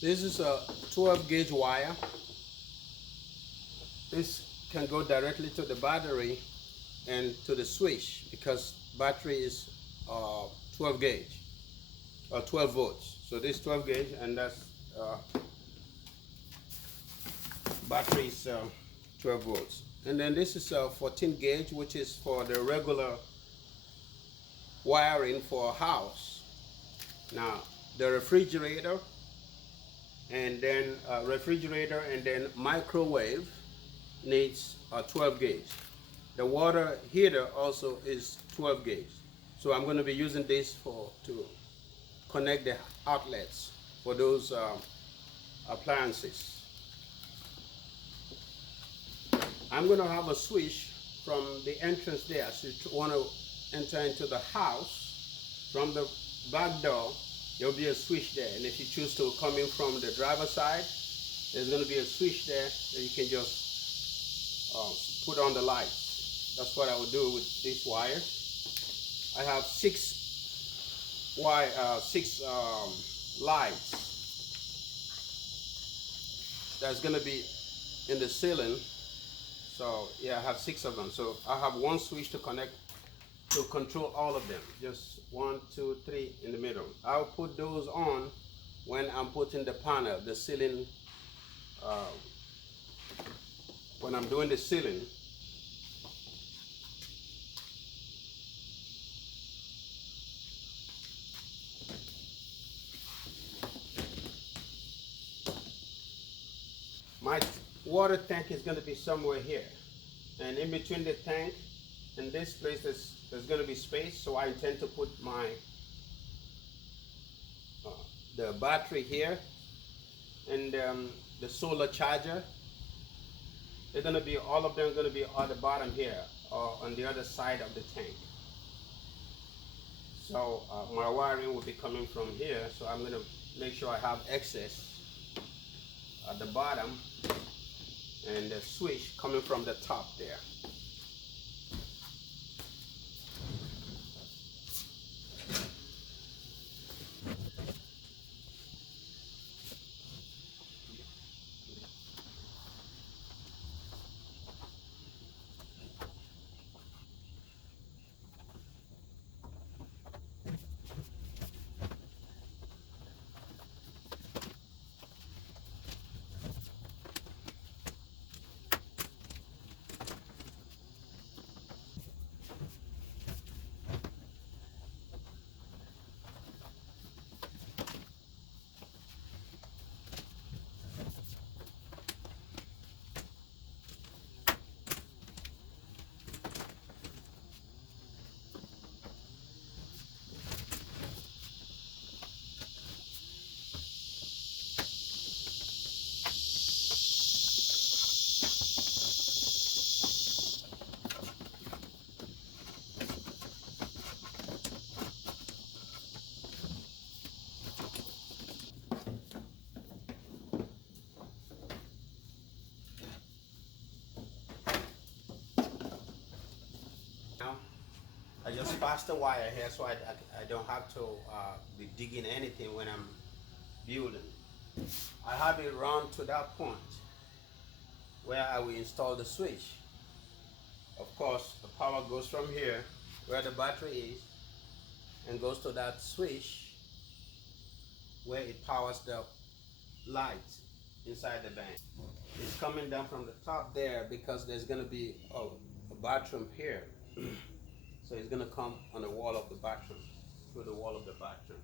This is a 12 gauge wire. This can go directly to the battery and to the switch because battery is 12 gauge or 12 volts. So this 12 gauge, and that's battery is 12 volts. And then this is a 14 gauge, which is for the regular wiring for a house. Now the refrigerator and then microwave needs a 12 gauge. The water heater also is 12 gauge. So I'm going to be using this to connect the outlets for those appliances. I'm going to have a switch from the entrance there. So if you want to enter into the house from the back door, there'll be a switch there. And if you choose to come in from the driver's side, there's going to be a switch there that you can just put on the lights. That's what I would do with this wire. I have six lights that's going to be in the ceiling. So yeah, I have 6 of them. So I have one switch to connect to control all of them. Just 1, 2, 3 in the middle. I'll put those on when I'm putting the panel, the ceiling, when I'm doing the ceiling. My water tank is going to be somewhere here, and in between the tank and this place there's going to be space, so I intend to put my the battery here and the solar charger. They're going to be, all of them are going to be on the bottom here or on the other side of the tank. So my wiring will be coming from here, so I'm going to make sure I have excess at the bottom and the switch coming from the top there. Now I just passed the wire here, so I don't have to be digging anything when I'm building. I have it run to that point where I will install the switch. Of course, the power goes from here where the battery is and goes to that switch where it powers the light inside the bank. It's coming down from the top there because there's going to be a bathroom here. So it's going to come on the wall of the bathroom, through the wall of the bathroom.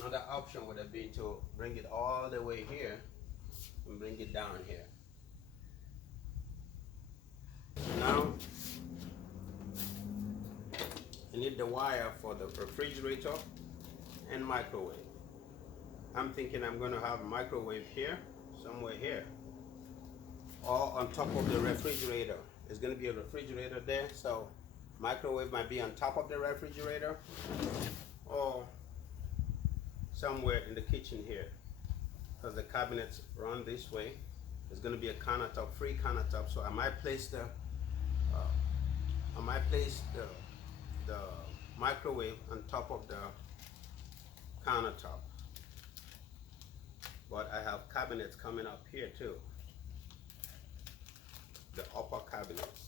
Another option would have been to bring it all the way here and bring it down here. Now I need the wire for the refrigerator and microwave. I'm thinking I'm going to have a microwave here, somewhere here, or on top of the refrigerator. There's going to be a refrigerator there, so microwave might be on top of the refrigerator or somewhere in the kitchen here, because the cabinets run this way. There's going to be a countertop, free countertop, so I might place the microwave on top of countertop. But I have cabinets coming up here too. The upper cabinets.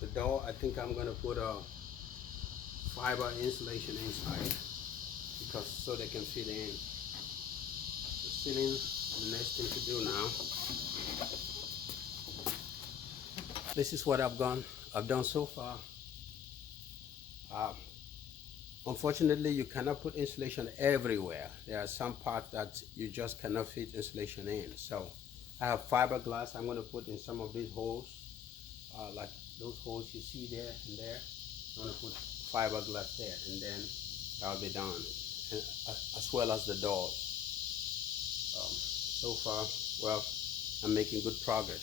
The door, I think I'm gonna put a fiber insulation inside because so they can fit in. The ceiling, the next thing to do now. This is what I've done so far. Unfortunately, you cannot put insulation everywhere. There are some parts that you just cannot fit insulation in. So I have fiberglass I'm going to put in some of these holes, like those holes you see there and there. I'm going to put fiberglass there, and then that'll be done, and, as well as the doors. So far, well, I'm making good progress.